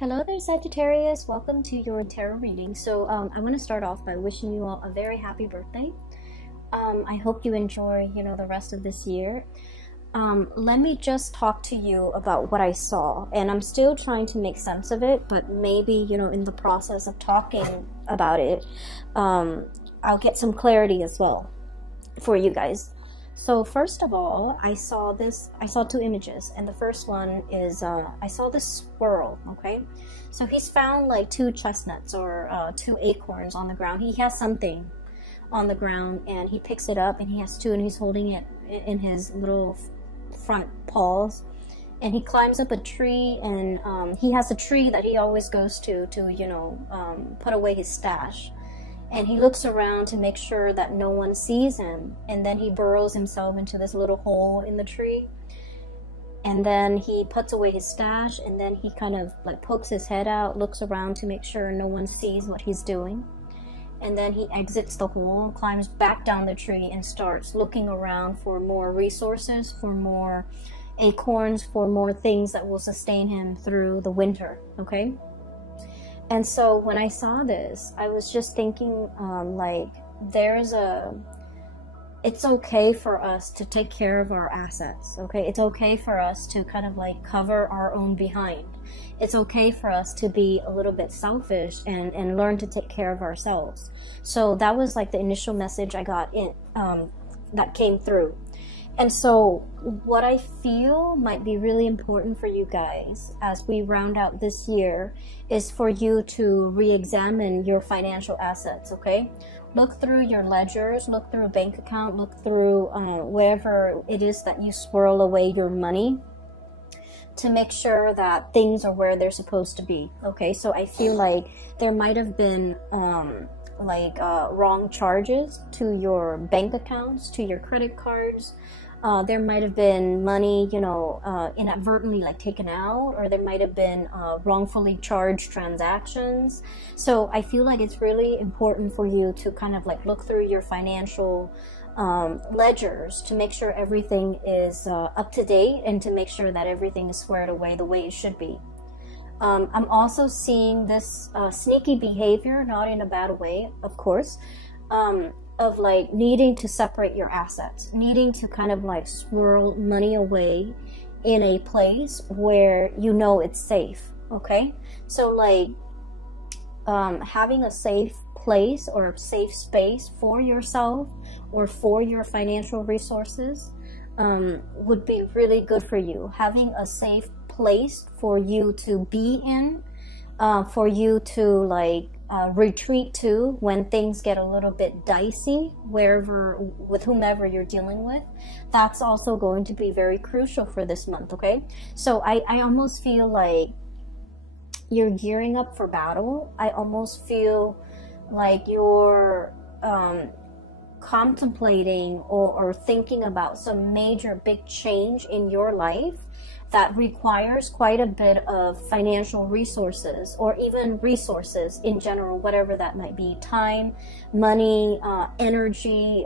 Hello there, Sagittarius. Welcome to your tarot reading. So I want to start off by wishing you all a very happy birthday. I hope you enjoy, the rest of this year. Let me just talk to you about what I saw, and I'm still trying to make sense of it, but maybe, in the process of talking about it, I'll get some clarity as well for you guys. So first of all, I saw two images, and the first one is I saw this squirrel. Okay, so he's found like two chestnuts or two acorns on the ground. He has something on the ground, and he picks it up, and he has two, and he's holding it in his little front paws, and he climbs up a tree, and he has a tree that he always goes to put away his stash. And he looks around to make sure that no one sees him. And then he burrows himself into this little hole in the tree. And then he puts away his stash. And then he kind of like pokes his head out, looks around to make sure no one sees what he's doing. And then he exits the hole, climbs back down the tree, and starts looking around for more resources, for more acorns, for more things that will sustain him through the winter. Okay? And so when I saw this, I was just thinking, it's okay for us to take care of our assets, okay? It's okay for us to kind of like cover our own behind. It's okay for us to be a little bit selfish and learn to take care of ourselves. So that was like the initial message I got that came through. And so what I feel might be really important for you guys as we round out this year is for you to re-examine your financial assets, okay? Look through your ledgers, look through a bank account, look through wherever it is that you swirl away your money to make sure that things are where they're supposed to be, okay? So I feel like there might have been wrong charges to your bank accounts, to your credit cards. There might have been money, inadvertently like taken out, or there might have been wrongfully charged transactions. So I feel like it's really important for you to kind of like look through your financial ledgers to make sure everything is up to date and to make sure that everything is squared away the way it should be. I'm also seeing this sneaky behavior, not in a bad way, of course, of like needing to separate your assets, needing to kind of like swirl money away in a place where it's safe, okay? So like having a safe place or a safe space for yourself or for your financial resources would be really good for you. Having a safe place for you to be in, for you to like retreat to when things get a little bit dicey, with whomever you're dealing with. That's also going to be very crucial for this month, okay? So I almost feel like you're gearing up for battle. I almost feel like you're contemplating or thinking about some major big change in your life that requires quite a bit of financial resources, or even resources in general, whatever that might be, time, money, energy,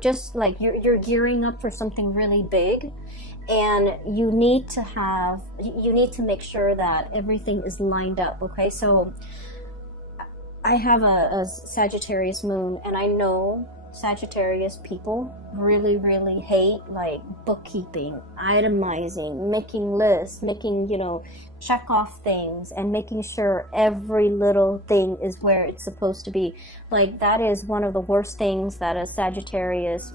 just like you're gearing up for something really big, and you need to make sure that everything is lined up, okay? So I have a Sagittarius moon, and I know Sagittarius people really, really hate like bookkeeping, itemizing, making lists, making, check off things, and making sure every little thing is where it's supposed to be. Like that is one of the worst things that a Sagittarius,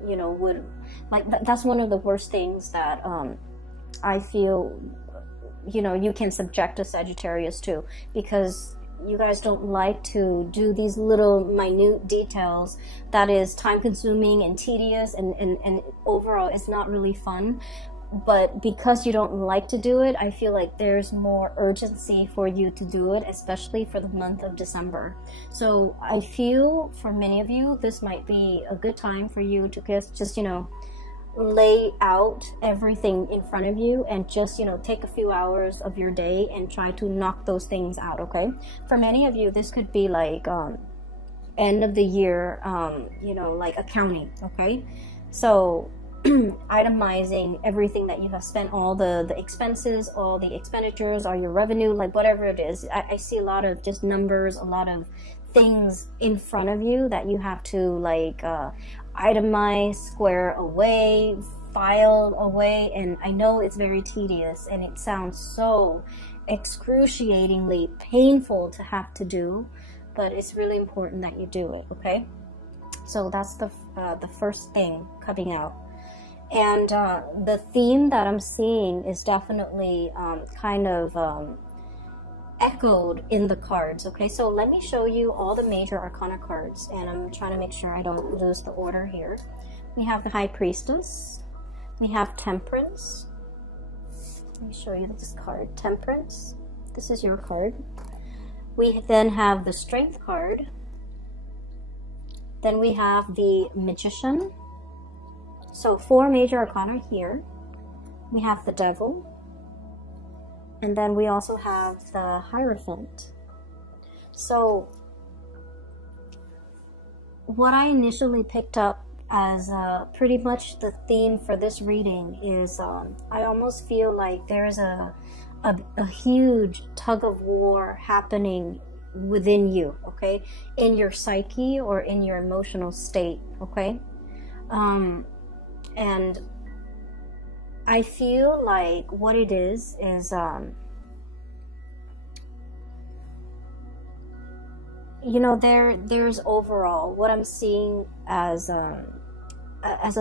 would like. That's one of the worst things that I feel, you can subject a Sagittarius to, because you guys don't like to do these little minute details that is time consuming and tedious, and overall it's not really fun. But because you don't like to do it, I feel like there's more urgency for you to do it, especially for the month of December. So I feel for many of you, this might be a good time for you to just lay out everything in front of you and just take a few hours of your day and try to knock those things out, okay? For many of you, this could be like end of the year like accounting, okay? So itemizing everything that you have spent, all the expenses, all the expenditures, all your revenue, like whatever it is. I see a lot of just numbers, a lot of things in front of you that you have to like itemize, square away, file away. And I know it's very tedious and it sounds so excruciatingly painful to have to do, but it's really important that you do it, okay? So that's the first thing coming out. And the theme that I'm seeing is definitely kind of echoed in the cards, okay? So let me show you all the major arcana cards, and I'm trying to make sure I don't lose the order here. We have the High Priestess. We have Temperance. Let me show you this card, Temperance. This is your card. We then have the Strength card. Then we have the Magician. So 4 major arcana here. We have the Devil. And then we also have the Hierophant. So what I initially picked up as pretty much the theme for this reading is I almost feel like there's a huge tug of war happening within you, okay, in your psyche or in your emotional state, okay? And I feel like what it is you know, there's overall what I'm seeing as a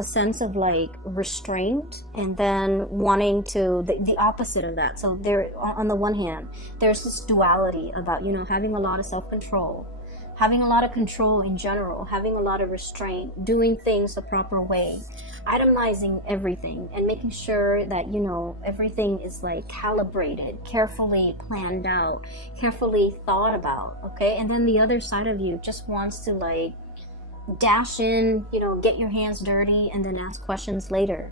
sense of like restraint, and then wanting to the opposite of that. So there, on the one hand, there's this duality about, you know, having a lot of self-control, having a lot of control in general, having a lot of restraint, doing things the proper way, itemizing everything, and making sure that, you know, everything is like calibrated, carefully planned out, carefully thought about, okay? And then the other side of you just wants to like dash in, you know, get your hands dirty and then ask questions later.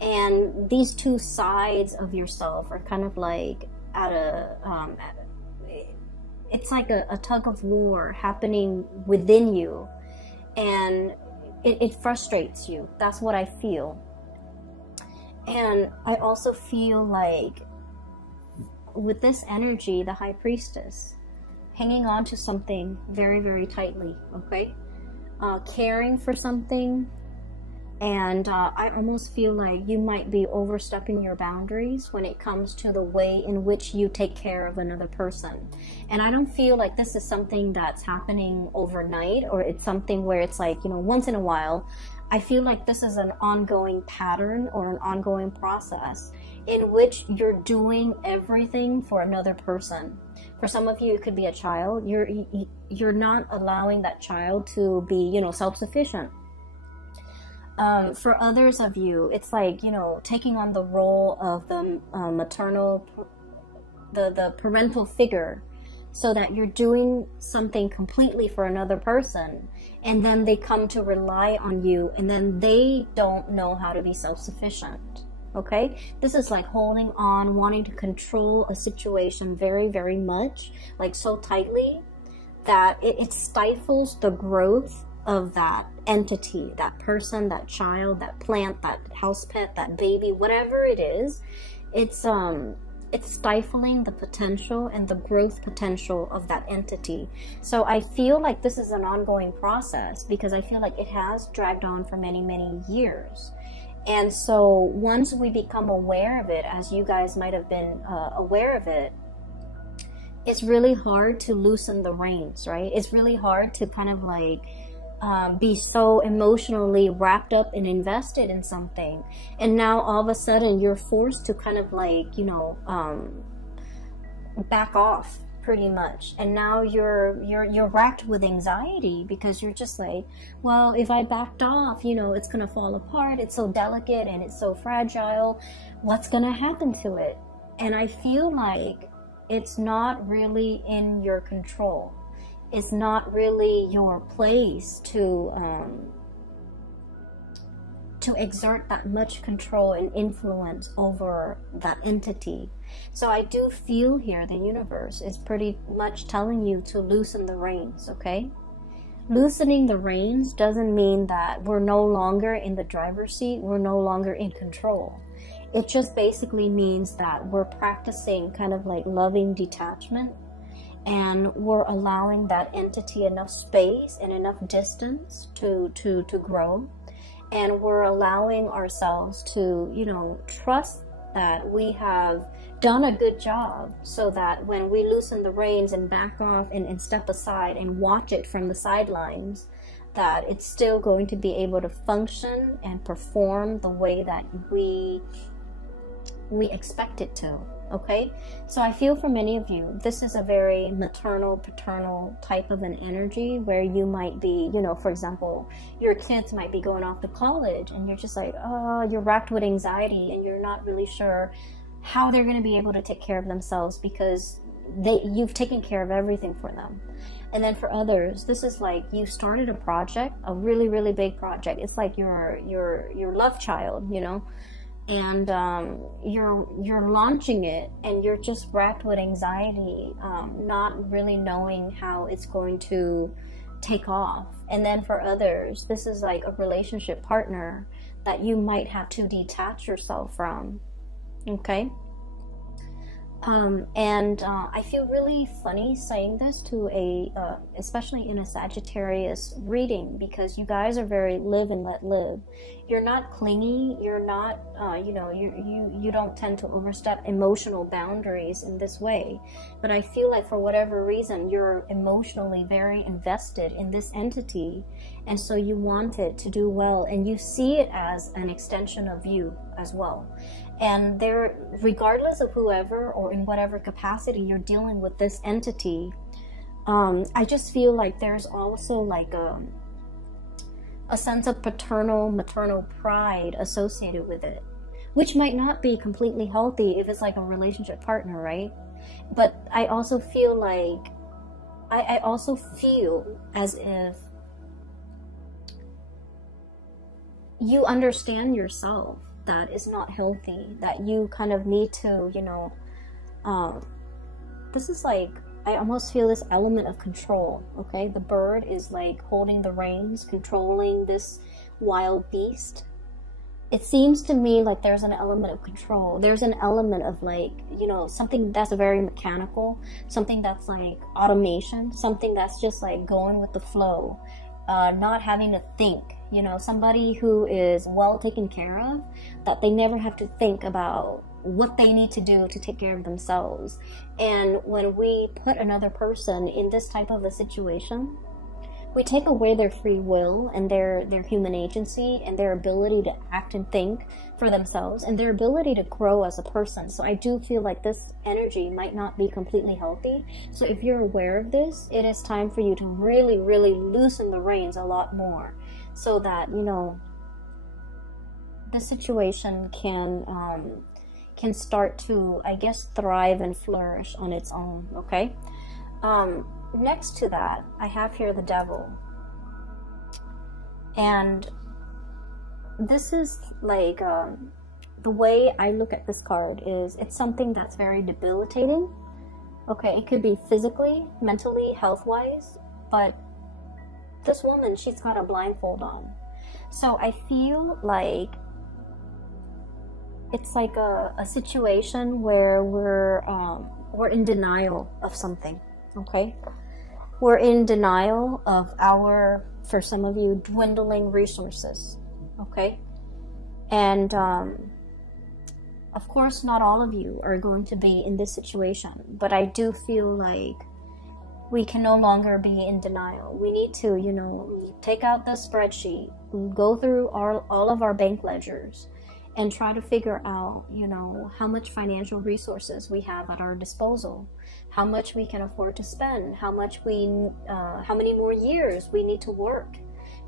And these two sides of yourself are kind of like it's like a tug of war happening within you, and it frustrates you. That's what I feel. And I also feel like with this energy, the High Priestess, hanging on to something very, very tightly, okay? Caring for something, and I almost feel like you might be overstepping your boundaries when it comes to the way in which you take care of another person. And I don't feel like this is something that's happening overnight, or it's something where it's like, you know, once in a while. I feel like this is an ongoing pattern or an ongoing process in which you're doing everything for another person. For some of you, it could be a child. You're not allowing that child to be, you know, self-sufficient. For others of you, it's like, you know, taking on the role of the maternal, the parental figure, so that you're doing something completely for another person, and then they come to rely on you, and then they don't know how to be self-sufficient. Okay, this is like holding on, wanting to control a situation very, very much, like so tightly that it stifles the growth of that entity, that person, that child, that plant, that house pet, that baby, whatever it is. It's stifling the potential and the growth potential of that entity. So I feel like this is an ongoing process, because I feel like it has dragged on for many, many years. And so once we become aware of it, as you guys might have been aware of it, it's really hard to loosen the reins, right? It's really hard to kind of like be so emotionally wrapped up and invested in something, and now all of a sudden you're forced to kind of like, you know, back off pretty much. And now you're racked with anxiety, because you're just like, well, if I backed off, you know, it's gonna fall apart. It's so delicate and it's so fragile. What's gonna happen to it? And I feel like it's not really in your control. It's not really your place to exert that much control and influence over that entity. So I do feel here the universe is pretty much telling you to loosen the reins, okay? loosening the reins doesn't mean that we're no longer in the driver's seat, we're no longer in control. It just basically means that we're practicing kind of like loving detachment, and we're allowing that entity enough space and enough distance to grow. And we're allowing ourselves to, you know, trust that we have done a good job, so that when we loosen the reins and back off and step aside and watch it from the sidelines, that it's still going to be able to function and perform the way that we expect it to. Okay, so I feel for many of you, this is a very maternal, paternal type of an energy, where you might be, you know, for example, your kids might be going off to college, and you're just like, oh, you're racked with anxiety, and you're not really sure how they're going to be able to take care of themselves, because you've taken care of everything for them. And then for others, this is like you started a project, a really, really big project. It's like your love child, you know, and you're launching it, and you're just racked with anxiety, not really knowing how it's going to take off. And then for others, this is like a relationship partner that you might have to detach yourself from. Okay. I feel really funny saying this to especially in a Sagittarius reading, because you guys are very live and let live. You're not clingy. You're not, you don't tend to overstep emotional boundaries in this way. But I feel like for whatever reason, you're emotionally very invested in this entity. And so you want it to do well, and you see it as an extension of you as well. And there, regardless of whoever or in whatever capacity you're dealing with this entity, I just feel like there's also like a sense of paternal, maternal pride associated with it, which might not be completely healthy if it's like a relationship partner, right? But I also feel like, I also feel as if you understand yourself that is not healthy, that you kind of need to, you know, this is like, I almost feel this element of control. Okay, the bird is like holding the reins, controlling this wild beast. It seems to me like there's an element of control. There's an element of like, you know, something that's very mechanical, something that's like automation, something that's just like going with the flow, not having to think. You know, somebody who is well taken care of, that they never have to think about what they need to do to take care of themselves. And when we put another person in this type of a situation, we take away their free will and their human agency and their ability to act and think for themselves and their ability to grow as a person. So I do feel like this energy might not be completely healthy. So if you're aware of this, it is time for you to really, really loosen the reins a lot more, so that, you know, the situation can start to, I guess, thrive and flourish on its own. Okay. Next to that, I have here the devil. And this is like, the way I look at this card is, it's something that's very debilitating. Okay, it could be physically, mentally, health-wise, but this woman, she's got a blindfold on. So I feel like it's like a situation where we're in denial of something. Okay, we're in denial of our, for some of you, dwindling resources. Okay, and of course not all of you are going to be in this situation, but I do feel like we can no longer be in denial. We need to, you know, take out the spreadsheet, go through all of our bank ledgers, and try to figure out, you know, how much financial resources we have at our disposal, how much we can afford to spend, how many more years we need to work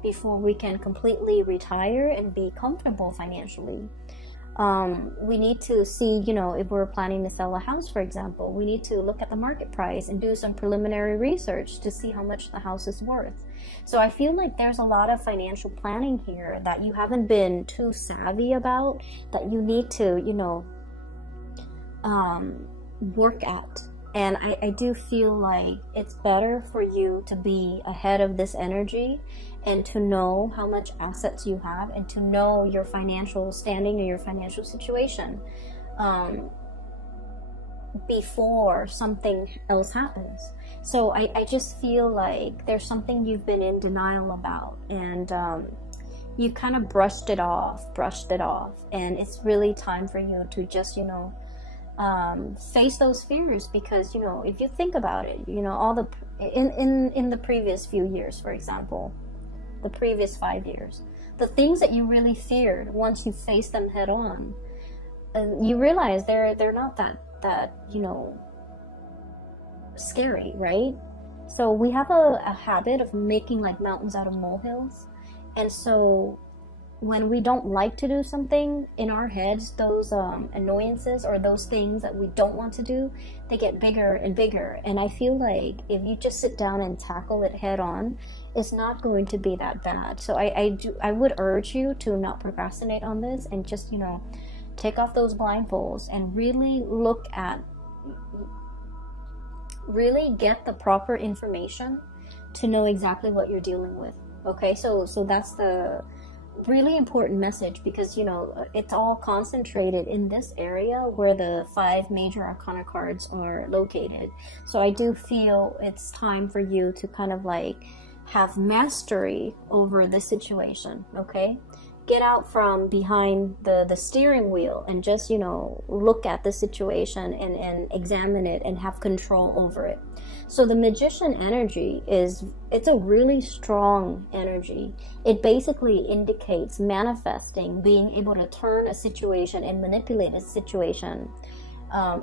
before we can completely retire and be comfortable financially. We need to see, you know, if we're planning to sell a house, for example, we need to look at the market price and do some preliminary research to see how much the house is worth. So I feel like there's a lot of financial planning here that you haven't been too savvy about, that you need to, you know, work at. And I do feel like it's better for you to be ahead of this energy and to know how much assets you have and to know your financial standing or your financial situation before something else happens. So I just feel like there's something you've been in denial about, and you kind of brushed it off, and it's really time for you to just, you know, face those fears. Because, you know, if you think about it, you know, all the in the previous few years, for example, the previous 5 years, the things that you really feared, once you face them head on, you realize they're not that you know, scary, right? So we have a habit of making like mountains out of molehills, and so when we don't like to do something, in our heads, those annoyances or those things that we don't want to do, they get bigger and bigger. And I feel like if you just sit down and tackle it head on, it's not going to be that bad. So I would urge you to not procrastinate on this, and just, you know, take off those blindfolds and really look at, really get the proper information to know exactly what you're dealing with. Okay, so that's the really important message, because, you know, it's all concentrated in this area where the 5 major arcana cards are located. So I do feel it's time for you to kind of like have mastery over this situation. Okay, get out from behind the steering wheel and just, you know, look at the situation and examine it and have control over it. So the Magician energy it's a really strong energy. It basically indicates manifesting, being able to turn a situation and manipulate a situation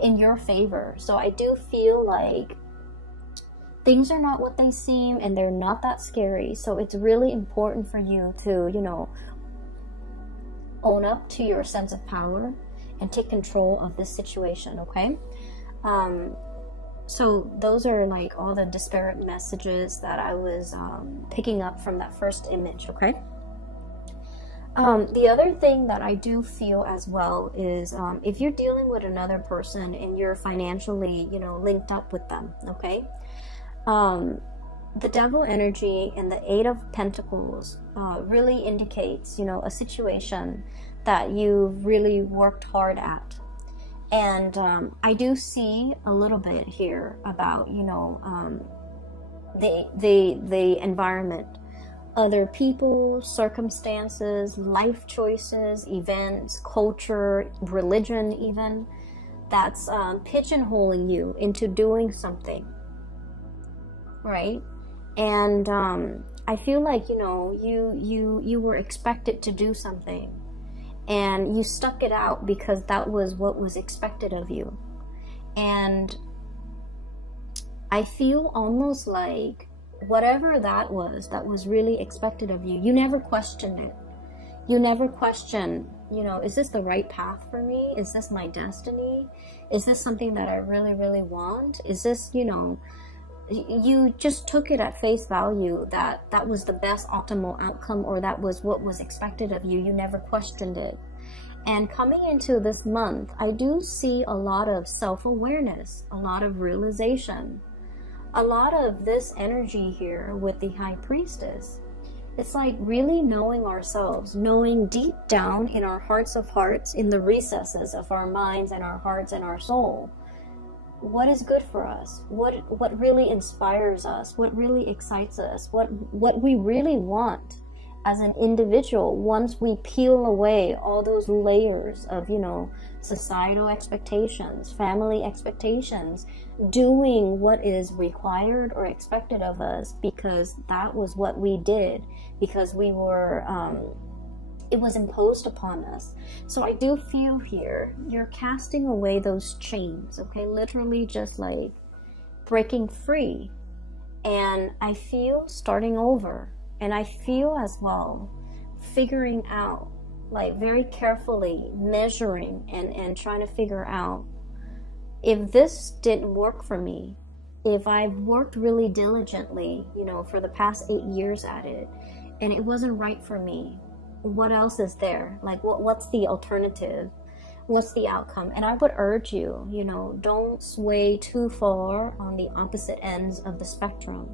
in your favor. So I do feel like things are not what they seem, and they're not that scary. So it's really important for you to, you know, own up to your sense of power and take control of this situation. Okay, so those are like all the disparate messages that I was picking up from that first image. Okay, the other thing that I do feel as well is if you're dealing with another person and you're financially, you know, linked up with them. Okay, the Devil energy and the 8 of Pentacles really indicates, you know, a situation that you've really worked hard at. And I do see a little bit here about, you know, the environment, other people, circumstances, life choices, events, culture, religion even, that's pigeonholing you into doing something, right? And I feel like, you know, you were expected to do something, and you stuck it out because that was what was expected of you. And I feel almost like whatever that was really expected of you, you never questioned it. You never questioned, you know, is this the right path for me? Is this my destiny? Is this something that I really, really want? Is this, you know, you just took it at face value that that was the best optimal outcome, or that was what was expected of you. You never questioned it. And coming into this month, I do see a lot of self-awareness, a lot of realization, a lot of this energy here with the High Priestess. It's like really knowing ourselves, knowing deep down in our hearts of hearts, in the recesses of our minds and our hearts and our soul, what is good for us, what really inspires us, what really excites us, what we really want as an individual. Once we peel away all those layers of, you know, societal expectations, family expectations, doing what is required or expected of us because that was what we did, because we were it was imposed upon us. So I do feel here you're casting away those chains, okay? Literally just like breaking free. And I feel starting over. And I feel as well figuring out, like very carefully measuring and trying to figure out, if this didn't work for me, if I've worked really diligently, you know, for the past 8 years at it, and it wasn't right for me, what else is there? Like, what's the alternative? what's the outcome? And I would urge you, you know, don't sway too far on the opposite ends of the spectrum.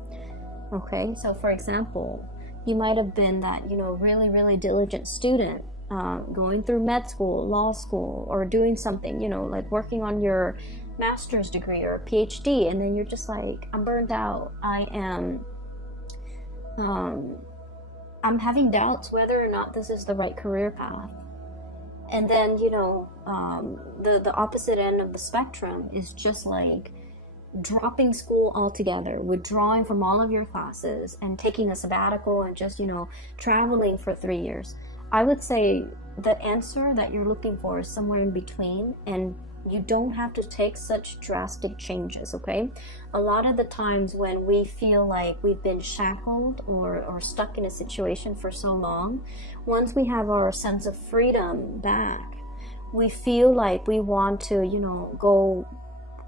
Okay, so for example, you might have been that, you know, really diligent student, going through med school, law school, or doing something, you know, like working on your master's degree or PhD, and then you're just like, I'm burned out. I'm having doubts whether or not this is the right career path. And then, you know, the opposite end of the spectrum is just like dropping school altogether, withdrawing from all of your classes and taking a sabbatical and just, you know, traveling for 3 years. I would say the answer that you're looking for is somewhere in between, and you don't have to take such drastic changes, okay? A lot of the times when we feel like we've been shackled or stuck in a situation for so long, once we have our sense of freedom back, we feel like we want to, you know, go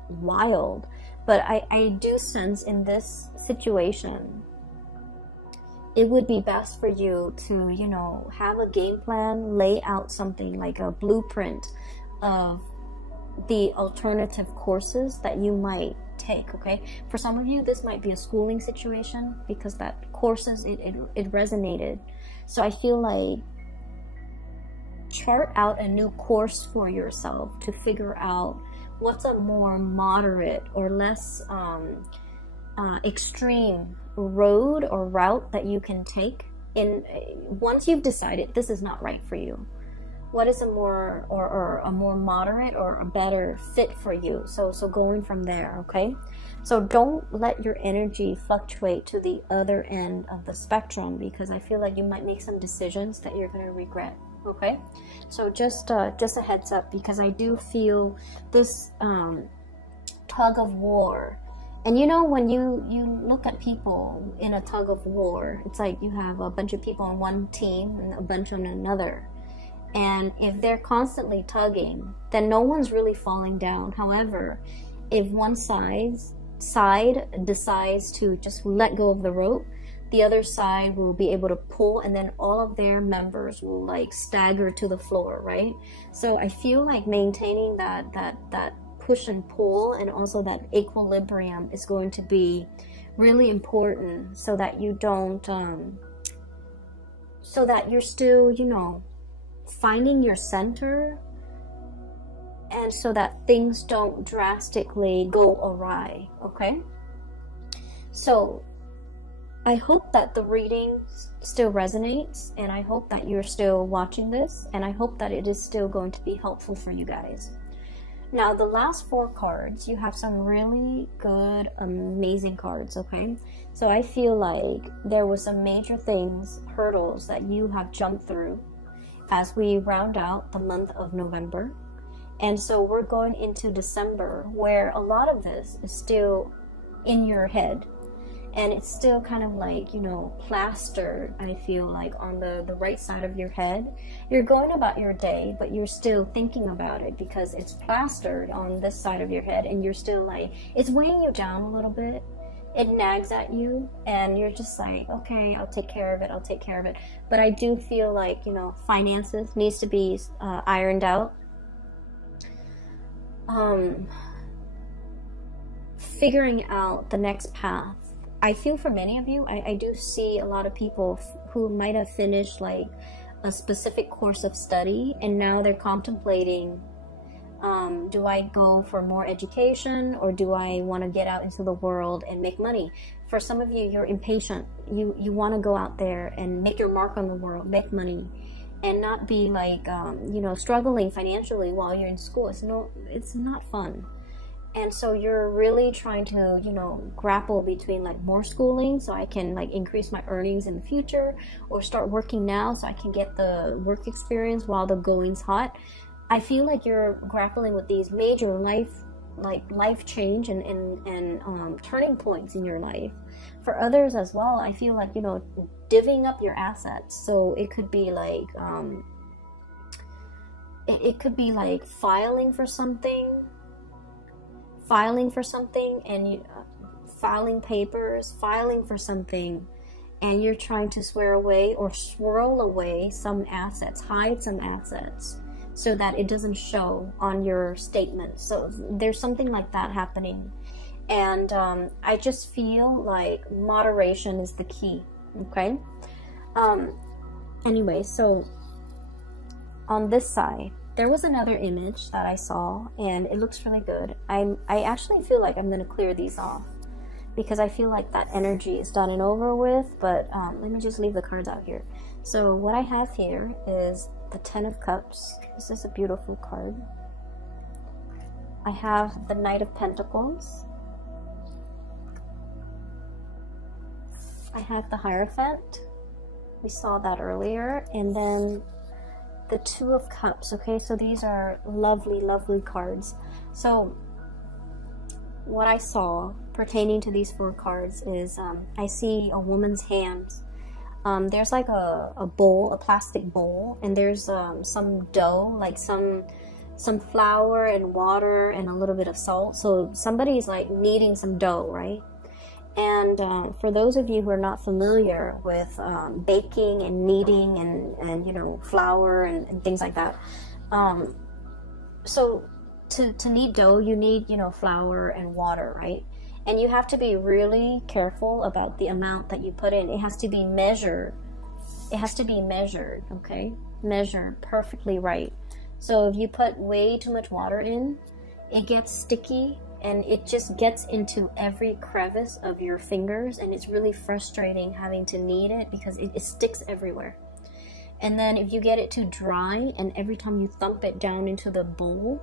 wild. But I do sense in this situation, it would be best for you to, you know, have a game plan, lay out something like a blueprint of the alternative courses that you might take, okay? For some of you, this might be a schooling situation because that courses, it resonated. So I feel like chart out a new course for yourself to figure out what's a more moderate or less extreme road or route that you can take in once you've decided this is not right for you. What is a more or a more moderate or a better fit for you? So going from there, okay? So don't let your energy fluctuate to the other end of the spectrum, because I feel like you might make some decisions that you're going to regret, okay? So just a heads up, because I do feel this tug of war. And you know, when you look at people in a tug of war, it's like you have a bunch of people on one team and a bunch on another. And if they're constantly tugging, then no one's really falling down. However, if one side decides to just let go of the rope, the other side will be able to pull, and then all of their members will like stagger to the floor, right? So I feel like maintaining that push and pull and also that equilibrium is going to be really important, so that you don't, so that you're still, you know, finding your center, and so that things don't drastically go awry, okay? So I hope that the reading still resonates, and I hope that you're still watching this, and I hope that it is still going to be helpful for you guys. Now, the last 4 cards, you have some really good, amazing cards, okay? So I feel like there were some major things, hurdles that you have jumped through as we round out the month of November. And so we're going into December, where a lot of this is still in your head, and it's still kind of like, you know, plastered, I feel like, on the right side of your head. You're going about your day, but you're still thinking about it because it's plastered on this side of your head, and you're still like, it's weighing you down a little bit. It nags at you, and you're just like, okay, I'll take care of it, I'll take care of it. But I do feel like, you know, finances needs to be ironed out. Figuring out the next path. I feel for many of you, I do see a lot of people who might have finished like a specific course of study, and now they're contemplating, do I go for more education, or do I want to get out into the world and make money? For some of you, you're impatient. You want to go out there and make your mark on the world, make money, and not be like, you know, struggling financially while you're in school. It's not fun. And so you're really trying to, you know, grapple between like more schooling so I can like increase my earnings in the future, or start working now so I can get the work experience while the going's hot. I feel like you're grappling with these major life change and turning points in your life. For others as well, I feel like, you know, divvying up your assets. So it could be like, it could be like filing for something, and you filing papers, filing for something, and you're trying to swear away or swirl away some assets, hide some assets, so that it doesn't show on your statement. So there's something like that happening. And I just feel like moderation is the key, okay? Anyway, so on this side, there was another image that I saw, and it looks really good. I actually feel like I'm going to clear these off, because I feel like that energy is done and over with, but let me just leave the cards out here. So what I have here is the Ten of Cups. This is a beautiful card. I have the Knight of Pentacles. I have the Hierophant. We saw that earlier. And then the Two of Cups. Okay, so these are lovely, lovely cards. So what I saw pertaining to these 4 cards is I see a woman's hands. There's like a bowl, a plastic bowl, and there's some dough, like some flour and water and a little bit of salt. So somebody's like kneading some dough, right? And for those of you who are not familiar with baking and kneading and you know, flour and things like that, so to knead dough, you need, you know, flour and water, right? And you have to be really careful about the amount that you put in. It has to be measured. It has to be measured, okay? Measured perfectly right. So if you put way too much water in, it gets sticky and it just gets into every crevice of your fingers, and it's really frustrating having to knead it because it sticks everywhere. And then if you get it too dry, and every time you thump it down into the bowl,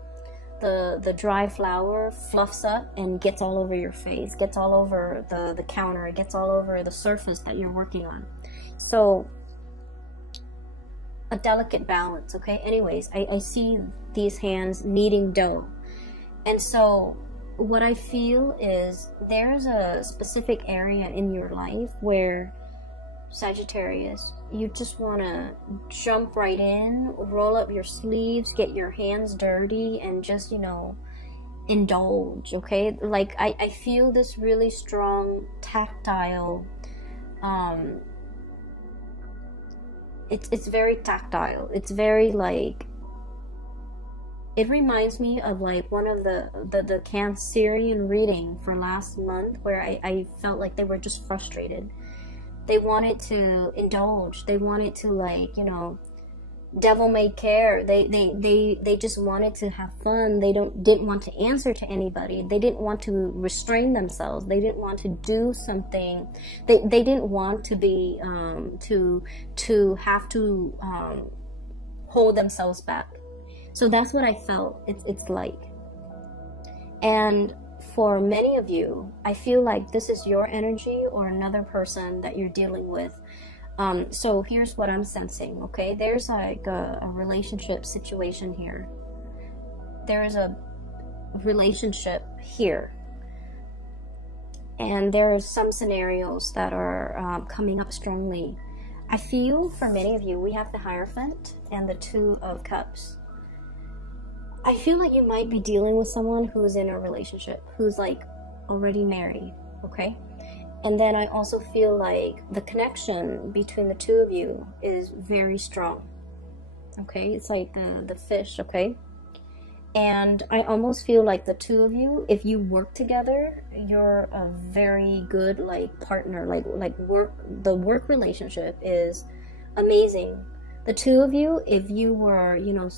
the dry flour fluffs up and gets all over your face, gets all over the counter, it gets all over the surface that you're working on. So a delicate balance, okay? Anyways, I see these hands kneading dough. And so what I feel is there's a specific area in your life where, Sagittarius, you just want to jump right in, roll up your sleeves, get your hands dirty, and just, you know, indulge, okay? Like, I feel this really strong tactile, it's very tactile. It's very, like, it reminds me of, like, one of the Cancerian reading for last month, where I felt like they were just frustrated. They wanted to indulge. They wanted to, like, you know, devil may care. They just wanted to have fun. They didn't want to answer to anybody. They didn't want to restrain themselves. They didn't want to do something. They didn't want to be to have to hold themselves back. So that's what I felt it's like. And for many of you, I feel like this is your energy or another person that you're dealing with. So here's what I'm sensing, okay? There's like a relationship situation here. There is a relationship here. And there are some scenarios that are coming up strongly. I feel for many of you, we have the Hierophant and the Two of Cups. I feel like you might be dealing with someone who's in a relationship, who's like already married, okay? And then I also feel like the connection between the two of you is very strong, okay? It's like the fish, okay? And I almost feel like the two of you, if you work together, you're a very good, like, partner. The work relationship is amazing. The two of you, if you were, you know,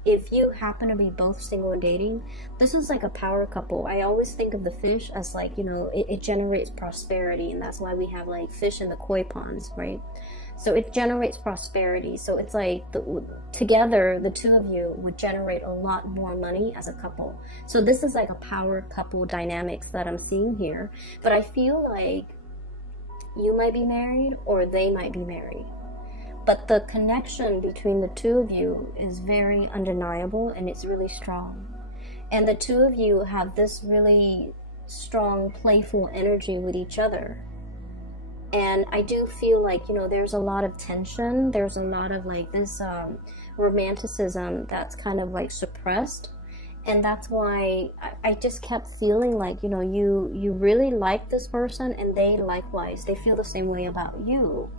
if you happen to be both single and dating, this is like a power couple. I always think of the fish as, like, you know, it generates prosperity, and that's why we have, like, fish in the koi ponds, right? So it generates prosperity. So it's like together, the two of you would generate a lot more money as a couple. So this is like a power couple dynamics that I'm seeing here. But I feel like you might be married or they might be married. But the connection between the two of you is very undeniable, and it's really strong. And the two of you have this really strong, playful energy with each other. And I do feel like, you know, there's a lot of tension. There's a lot of, like, this romanticism that's kind of, like, suppressed. And that's why I just kept feeling like, you know, you really like this person, and they likewise. They feel the same way about you.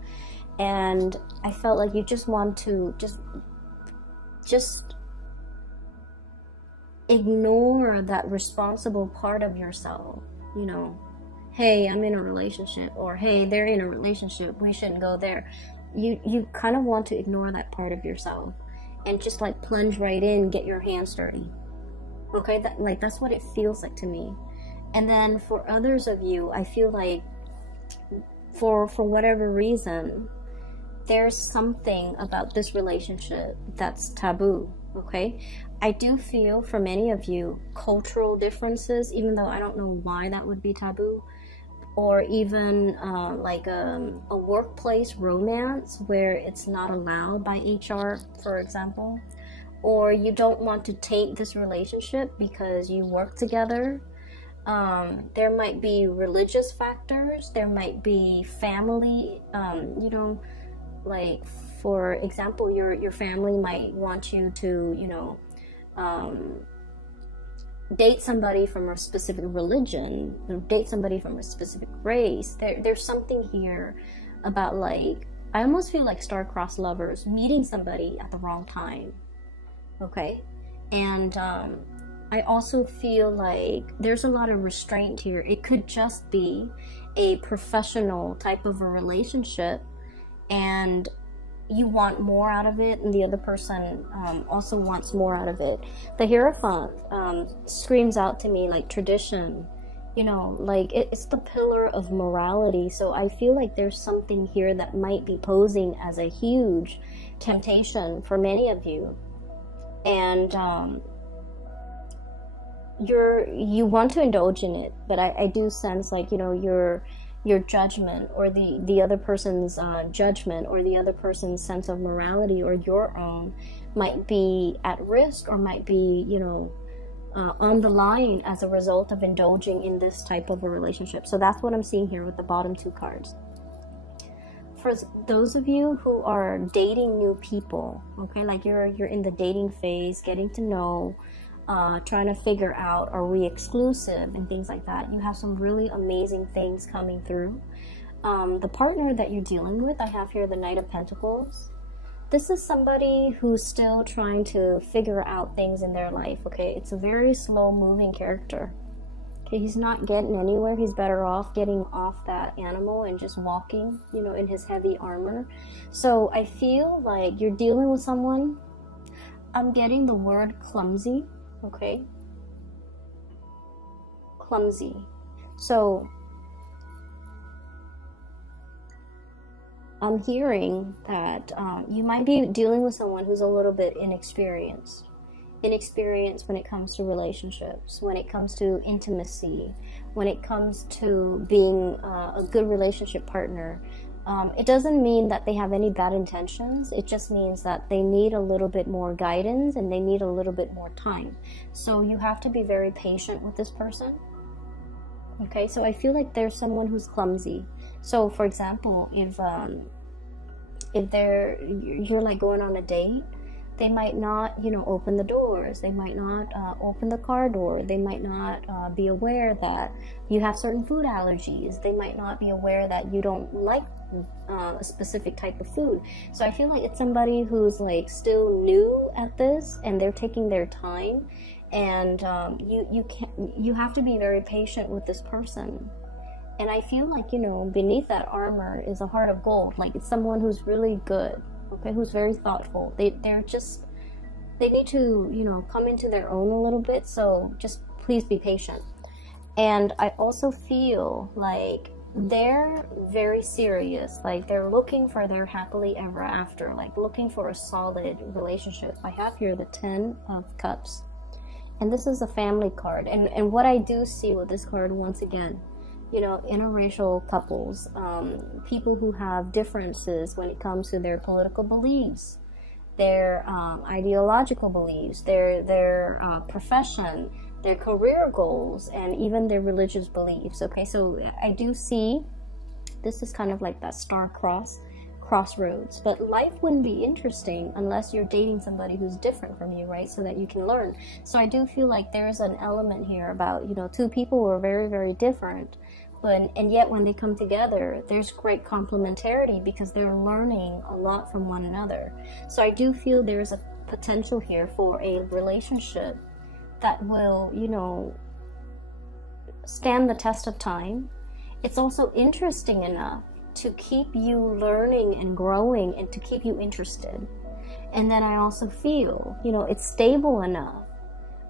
And I felt like you just want to just just ignore that responsible part of yourself, you know. Hey, I'm in a relationship, or hey, they're in a relationship, we shouldn't go there. You kind of want to ignore that part of yourself and just like plunge right in, get your hands dirty. Okay, that's what it feels like to me. And then for others of you, I feel like for whatever reason, there's something about this relationship that's taboo. Okay, I do feel for many of you, cultural differences, even though I don't know why that would be taboo, or even like a workplace romance where it's not allowed by HR, for example, or you don't want to take this relationship because you work together. There might be religious factors, there might be family, you know, like for example, your family might want you to, you know, date somebody from a specific religion, or date somebody from a specific race. There's something here about, like, I almost feel like star-crossed lovers meeting somebody at the wrong time. Okay? And I also feel like there's a lot of restraint here. It could just be a professional type of a relationship, and you want more out of it, and the other person also wants more out of it. The Hierophant screams out to me like tradition, you know, like it's the pillar of morality. So I feel like there's something here that might be posing as a huge temptation for many of you, and you want to indulge in it, but I do sense, like, you know, your judgment, or the other person's judgment, or the other person's sense of morality, or your own, might be at risk, or might be, you know, on the line as a result of indulging in this type of a relationship. So that's what I'm seeing here with the bottom two cards. For those of you who are dating new people, okay, like you're in the dating phase, getting to know, trying to figure out, are we exclusive and things like that, you have some really amazing things coming through. The partner that you're dealing with, I have here the Knight of Pentacles. This is somebody who's still trying to figure out things in their life, okay? It's a very slow moving character. Okay, he's not getting anywhere. He's better off getting off that animal and just walking, you know, in his heavy armor. So I feel like you're dealing with someone, I'm getting the word clumsy. Okay, clumsy. So I'm hearing that you might be dealing with someone who's a little bit inexperienced when it comes to relationships, when it comes to intimacy, when it comes to being a good relationship partner. It doesn't mean that they have any bad intentions. It just means that they need a little bit more guidance, and they need a little bit more time. So you have to be very patient with this person. Okay, so I feel like there's someone who's clumsy. So for example, if you're like going on a date, they might not, you know, open the doors. They might not open the car door. They might not be aware that you have certain food allergies. They might not be aware that you don't like a specific type of food. So I feel like it's somebody who's like still new at this, and they're taking their time. And you have to be very patient with this person. And I feel like, you know, beneath that armor is a heart of gold. Like, it's someone who's really good. Okay, who's very thoughtful. They need to, you know, come into their own a little bit. So just please be patient. And I also feel like they're very serious. Like, they're looking for their happily ever after, like looking for a solid relationship. I have here the 10 of Cups, and this is a family card. And what I do see with this card, once again, you know, interracial couples, people who have differences when it comes to their political beliefs, their ideological beliefs, their profession, their career goals, and even their religious beliefs. Okay, so I do see this is kind of like that crossroads. But life wouldn't be interesting unless you're dating somebody who's different from you, right? So that you can learn. So I do feel like there's an element here about, you know, two people who are very, very different, and yet when they come together, there's great complementarity because they're learning a lot from one another. So I do feel there's a potential here for a relationship that will, you know, stand the test of time. It's also interesting enough to keep you learning and growing and to keep you interested. And then I also feel, you know, it's stable enough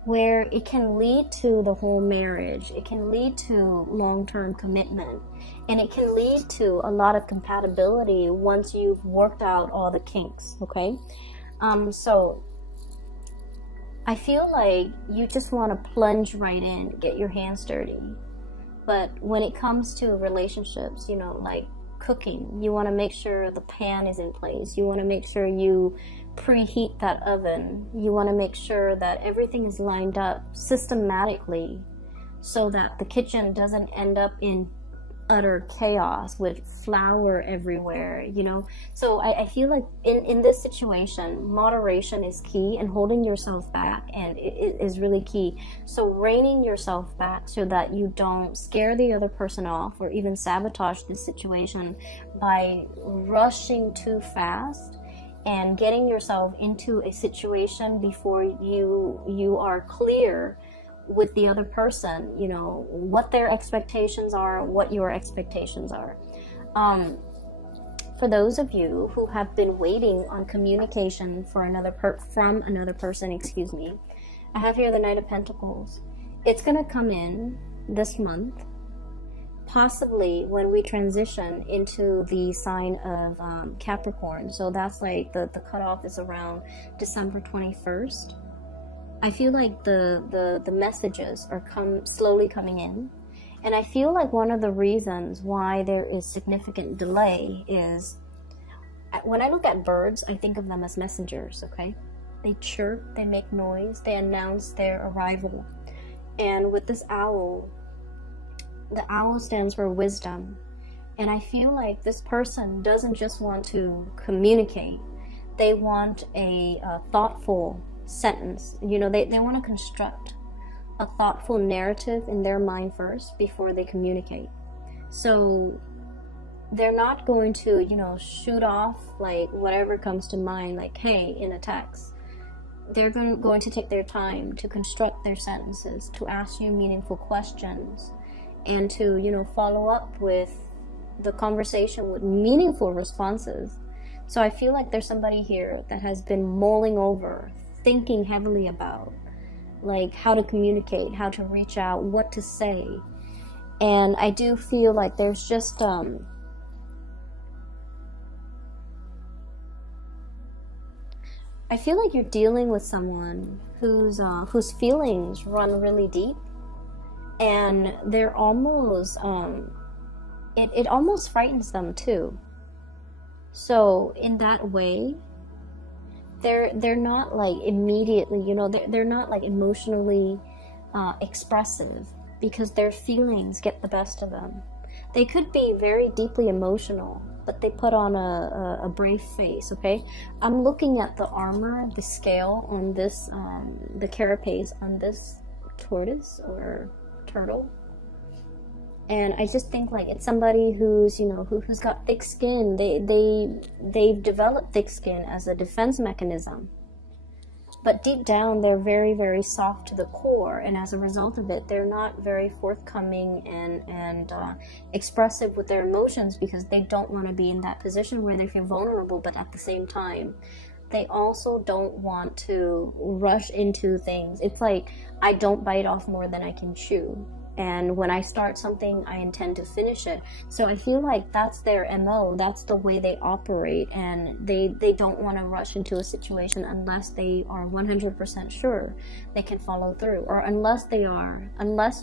where it can lead to the whole marriage. It can lead to long-term commitment. And it can lead to a lot of compatibility once you've worked out all the kinks, okay? So I feel like you just want to plunge right in, get your hands dirty. But when it comes to relationships, you know, like cooking, you want to make sure the pan is in place. You want to make sure you preheat that oven. You want to make sure that everything is lined up systematically so that the kitchen doesn't end up in utter chaos with flour everywhere, you know. So I feel like in this situation, moderation is key, and holding yourself back and it is really key. So reining yourself back so that you don't scare the other person off or even sabotage the situation by rushing too fast and getting yourself into a situation before you are clear with the other person, you know, what their expectations are, what your expectations are. For those of you who have been waiting on communication for from another person, excuse me, I have here the Knight of Pentacles. It's going to come in this month, possibly when we transition into the sign of Capricorn. So that's like the cutoff is around December 21st. I feel like the messages are slowly coming in. And I feel like one of the reasons why there is significant delay is, when I look at birds, I think of them as messengers, okay? They chirp, they make noise, they announce their arrival. And with this owl, the owl stands for wisdom. And I feel like this person doesn't just want to communicate. They want a thoughtful sentence. You know, they want to construct a thoughtful narrative in their mind first before they communicate. So they're not going to, you know, shoot off like whatever comes to mind, like hey, in a text. They're going to take their time to construct their sentences, to ask you meaningful questions, and to, you know, follow up with the conversation with meaningful responses. So I feel like there's somebody here that has been mulling over, thinking heavily about like how to communicate, how to reach out, what to say. And I do feel like there's just I feel like you're dealing with someone whose feelings run really deep, and they're almost it almost frightens them too. So in that way, they're not like immediately, you know, they're not like emotionally expressive, because their feelings get the best of them. They could be very deeply emotional, but they put on a brave face, okay? I'm looking at the armor, the scale on this, the carapace on this tortoise or turtle. And I just think like it's somebody who's, you know, who's got thick skin. They've developed thick skin as a defense mechanism. But deep down, they're very, very soft to the core. And as a result of it, they're not very forthcoming and expressive with their emotions, because they don't want to be in that position where they feel vulnerable. But at the same time, they also don't want to rush into things. It's like, I don't bite off more than I can chew. And when I start something, I intend to finish it. So I feel like that's their MO. That's the way they operate. And they don't want to rush into a situation unless they are 100% sure they can follow through. Or unless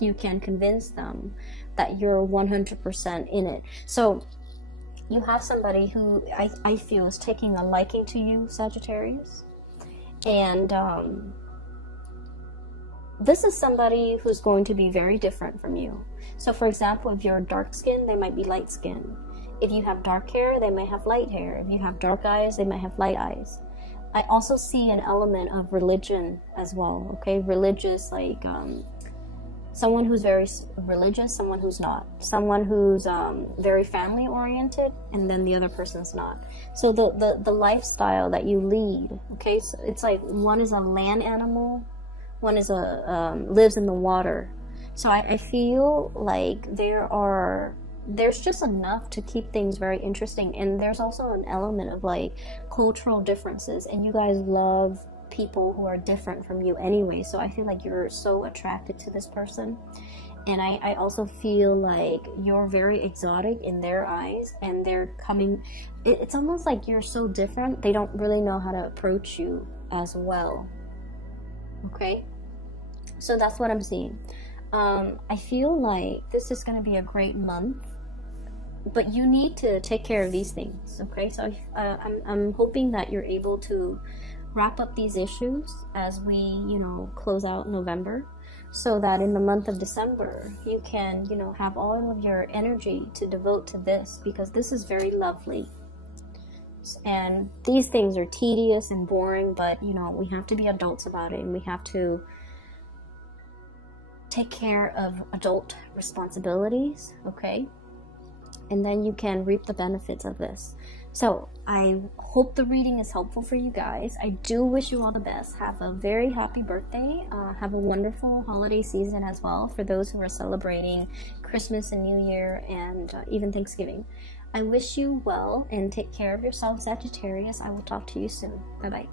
you can convince them that you're 100% in it. So you have somebody who I feel is taking a liking to you, Sagittarius. And this is somebody who's going to be very different from you. So for example, if you're dark skin, they might be light skin. If you have dark hair, they may have light hair. If you have dark eyes, they might have light eyes. I also see an element of religion as well, okay? Religious, like someone who's very religious, someone who's not, someone who's very family oriented, and then the other person's not. So the lifestyle that you lead, okay, so it's like one is a land animal, one is lives in the water. So I feel like there's just enough to keep things very interesting. And there's also an element of like cultural differences, and you guys love people who are different from you anyway. So I feel like you're so attracted to this person. And I also feel like you're very exotic in their eyes, and they're coming, it's almost like you're so different, they don't really know how to approach you as well. Okay? So that's what I'm seeing. I feel like this is going to be a great month, but you need to take care of these things, okay? So I'm hoping that you're able to wrap up these issues as we, you know, close out November, so that in the month of December, you can, you know, have all of your energy to devote to this, because this is very lovely. And these things are tedious and boring, but, you know, we have to be adults about it, and we have to take care of adult responsibilities, okay? And then you can reap the benefits of this. So I hope the reading is helpful for you guys. I do wish you all the best. Have a very happy birthday. Have a wonderful holiday season as well for those who are celebrating Christmas and New Year, and even Thanksgiving. I wish you well, and take care of yourself, Sagittarius. I will talk to you soon. Bye-bye.